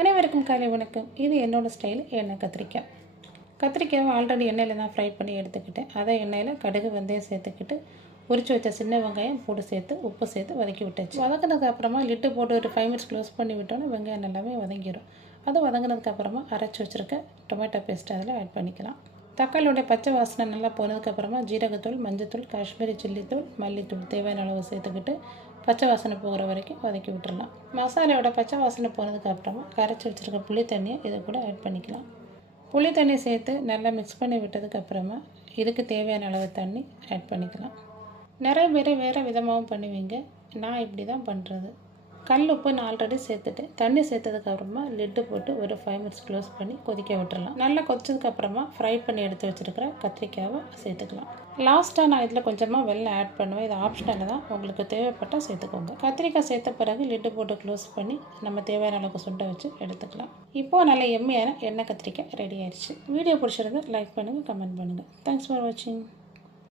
அனைவருக்கும் காலை வணக்கம். இது என்னோடய ஸ்டைல் எண்ணெய் கத்திரிக்காய். கத்திரிக்காயை ஆல்ரெடி எண்ணெயில் தான் ஃப்ரை பண்ணி எடுத்துக்கிட்டேன். அதை எண்ணெயில் கடுகு வெந்தயம் சேர்த்துக்கிட்டு உரிச்சு வச்ச சின்ன வெங்காயம் பூண்டு சேர்த்து உப்பு சேர்த்து வதக்கி விட்டாச்சு. வதங்கினதுக்கு அப்புறமா லிட்டு போட்டு ஒரு 5 மினிட்ஸ் க்ளோஸ் பண்ணி விட்டோன்னா வெங்காயம் நல்லாவே வதங்கிடும். அது வதங்கினதுக்கப்புறமா அரைச்சி வச்சுருக்க டொமேட்டோ பேஸ்ட் அதில் ஆட் பண்ணிக்கலாம். தக்காளியோடைய பச்சை வாசனை நல்லா போனதுக்கப்புறமா ஜீரகத்தூள், மஞ்சத்தூள், காஷ்மீரி சில்லித்தூள், மல்லித்தூள் தேவையான அளவு சேர்த்துக்கிட்டு பச்சை வாசனை போகிற வரைக்கும் வதக்கி விட்டுடலாம். மசாலையோட பச்சை வாசனை போனதுக்கப்புறமா கரைச்சி வச்சுருக்க புளி தண்ணியை இதை கூட ஆட் பண்ணிக்கலாம். புளி தண்ணி சேர்த்து நல்லா மிக்ஸ் பண்ணி விட்டதுக்கப்புறமா இதுக்கு தேவையான அளவு தண்ணி ஆட் பண்ணிக்கலாம். நிறைய பேர் வேறு விதமாகவும் பண்ணுவீங்க. நான் இப்படி தான் பண்ணுறது. கல் உப்பு நான் ஆல்ரெடி சேர்த்துட்டு தண்ணி சேர்த்ததுக்கப்புறமா லிட்டு போட்டு ஒரு 5 மினிட்ஸ் க்ளோஸ் பண்ணி கொதிக்க விட்டுடலாம். நல்லா கொதிச்சதுக்கப்புறமா ஃப்ரை பண்ணி எடுத்து வச்சுருக்கிற கத்திரிக்காவை சேர்த்துக்கலாம். லாஸ்ட்டாக நான் இதில் கொஞ்சமாக வெல்லம் ஆட் பண்ணுவேன். இது ஆப்ஷனல் தான், உங்களுக்கு தேவைப்பட்டால் சேர்த்துக்கோங்க. கத்திரிக்காய் சேர்த்த பிறகு லிட்டு போட்டு க்ளோஸ் பண்ணி நம்ம தேவையான அளவுக்கு சுண்டை வச்சு எடுத்துக்கலாம். இப்போது நல்ல எம்மையான எண்ணெய் கத்திரிக்காய் ரெடி ஆயிடுச்சு. வீடியோ பிடிச்சிருந்து லைக் பண்ணுங்கள், கமெண்ட் பண்ணுங்கள். தேங்க்ஸ் ஃபார் வாட்சிங்.